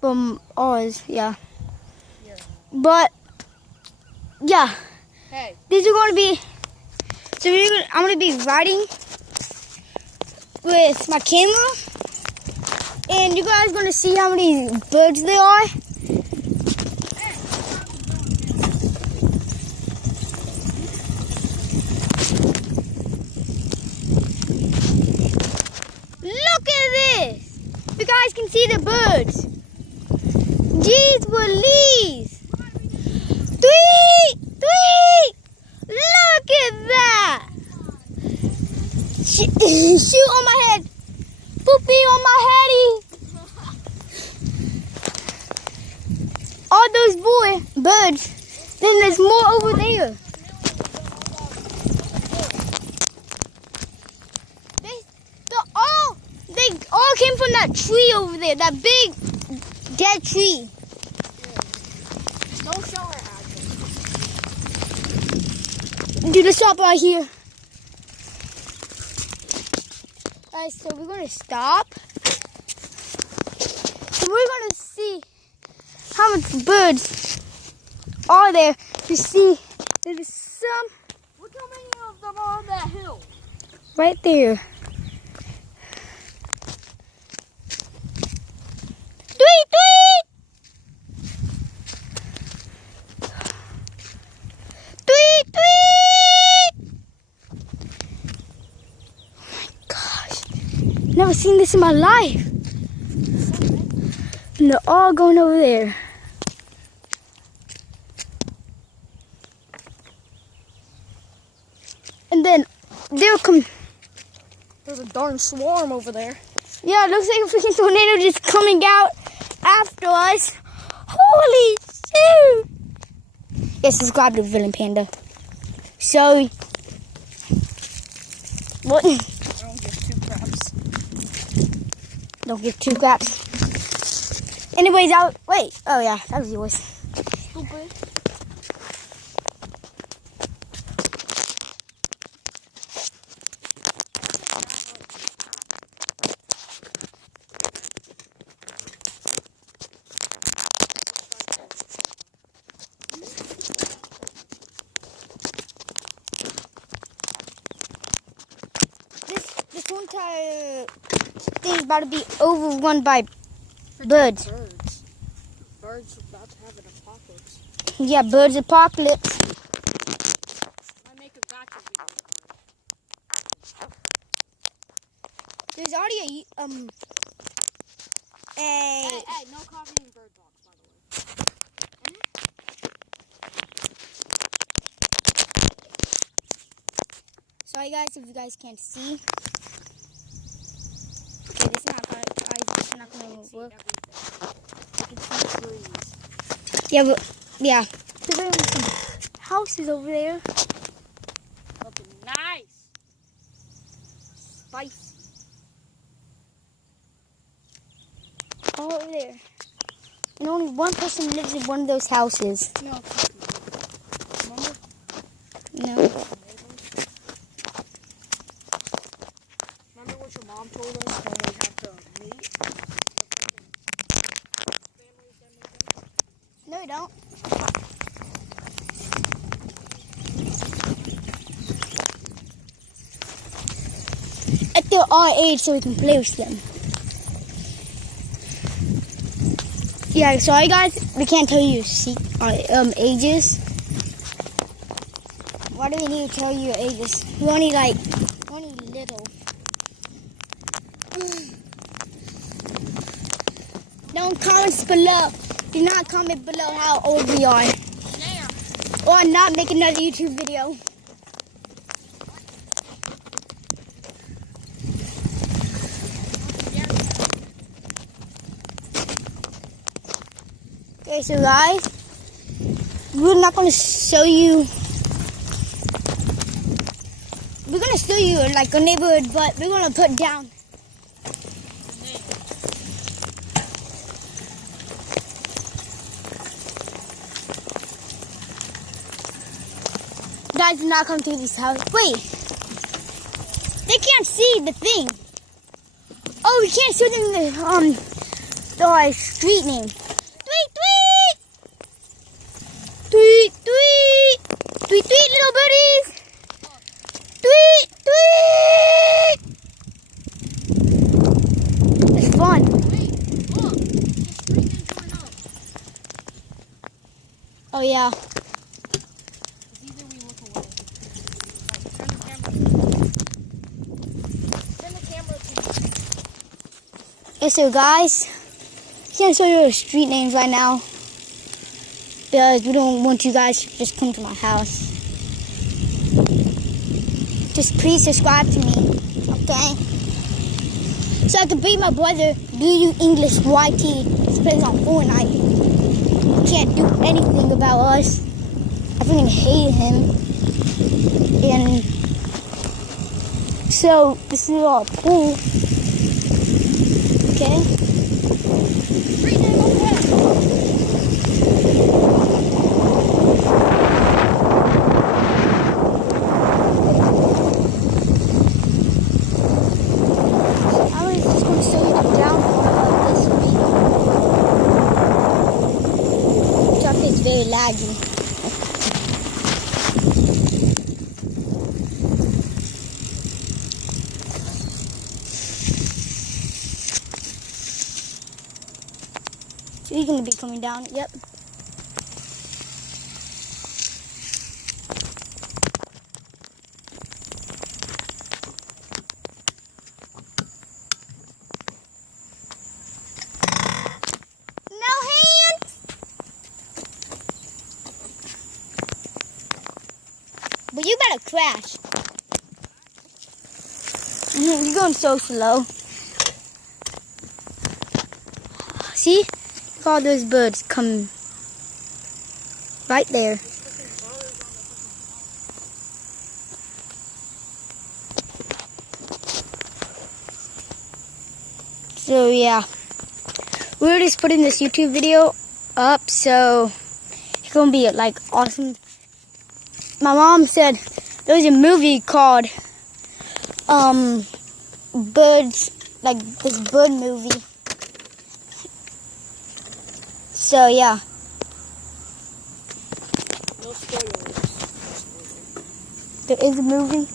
from ours, yeah. But yeah, Hey. these are going to be. So I'm going to be riding with my camera, and you guys are going to see how many birds there are. Look at this! You guys can see the birds. Jeez Louise! Tweet! Look at that! Shoot on my head! Poopy on my heady! All those birds. Then there's more over there. They all came from that tree over there, that big dead tree. Don't show her address. Do the stop right here. Alright, so we're gonna stop. So we're gonna see how much birds are there to see. There's some. Look how many of them are on that hill. Right there. Tweet! Oh my gosh. Never seen this in my life. And they're all going over there. And then they'll come. There's a darn swarm over there. Yeah, it looks like a freaking tornado just coming out after us. Holy shoot! Yeah, subscribe to Villain Panda. So, what? I don't give two craps. Don't give two craps. Anyways, wait. Oh yeah, that was yours. Stupid. This whole entire thing is about to be overrun by birds. Birds are about to have an apocalypse. Yeah, birds apocalypse. I make a gotcha video. There's already Hey, no copying bird box, by the way. Sorry guys if you guys can't see. Okay, this is not gonna work. Yeah, but yeah. There's some houses over there. Looking nice. Spicy. All over there. And only one person lives in one of those houses. No, remember? No. Remember what your mom told us when we have to meet? No, you don't. At their our age, so we can play with them. Yeah, sorry guys, we can't tell you ages. Why do we need to tell you your ages? We're only little. Don't comment below. Do not comment below how old we are. Or not make another YouTube video. Okay, so guys, we're not going to show you. We're going to show you like a neighborhood, but we're going to put down. Guys, do not come to this house. Wait, they can't see the thing. Oh, we can't show them our street name. Tweet, tweet! Tweet, tweet! Tweet, tweet, little birdies! Tweet, tweet! It's fun. Wait, look. The street name's going up. Oh, yeah. It's either we look away. Like, turn the camera to me. Yeah, so guys, I can't show you the street names right now because we don't want you guys to just come to my house. Just please subscribe to me, okay? So I can beat my brother, BU English YT, he's playing on Fortnite. He can't do anything about us. I freaking hate him. And so this is our pool. Okay. Street name over there. I was just going to show you the downpour of this week. Stuff is very laggy. So he's going to be coming down. Yep. No hands. But you better crash. You're going so slow. See? Look at all those birds come right there. So yeah, we're just putting this YouTube video up, so it's gonna be like awesome. My mom said there was a movie called Birds, like this bird movie. So yeah. No spoilers. There is a movie.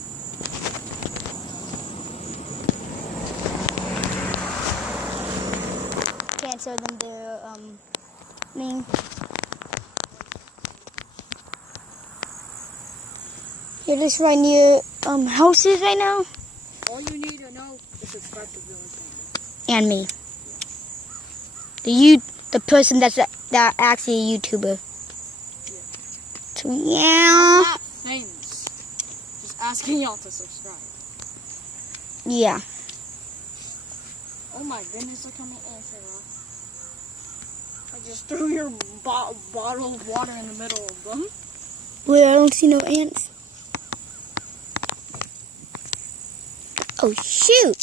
Can't show them their name. You're just right near houses right now. All you need to know is subscribe to Villain Panda. And me. The person that's actually a YouTuber. So I'm yeah. not famous. Just asking y'all to subscribe. Yeah. Oh my goodness, look how many ants there are. I just threw your bottle of water in the middle of them. Wait, I don't see no ants. Oh shoot!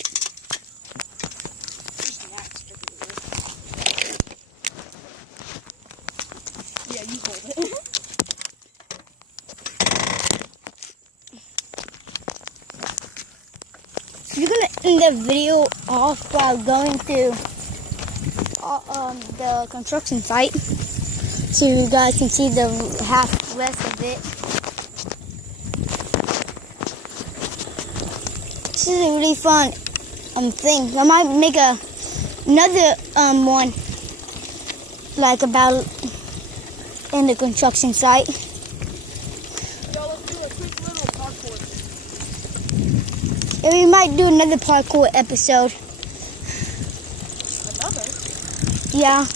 There's gnats everywhere. Yeah, you hold it. You're gonna end the video off by going to the construction site, so you guys can see the half rest of it. This is a really fun thing. I might make another one like about in the construction site. Yo, let's do a quick little parkour. And we might do another parkour episode. Another? Yeah.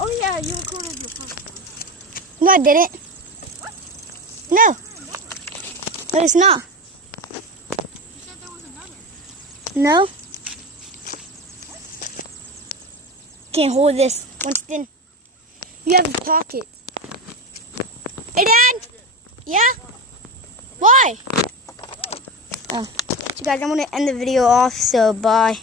Oh yeah, you recorded your first one. No, I didn't. No. No, it's not. You said there was another. No. Can't hold this. Winston, you have a pocket. Hey, Dad. Yeah? Why? Oh. So, guys, I'm going to end the video off, so bye.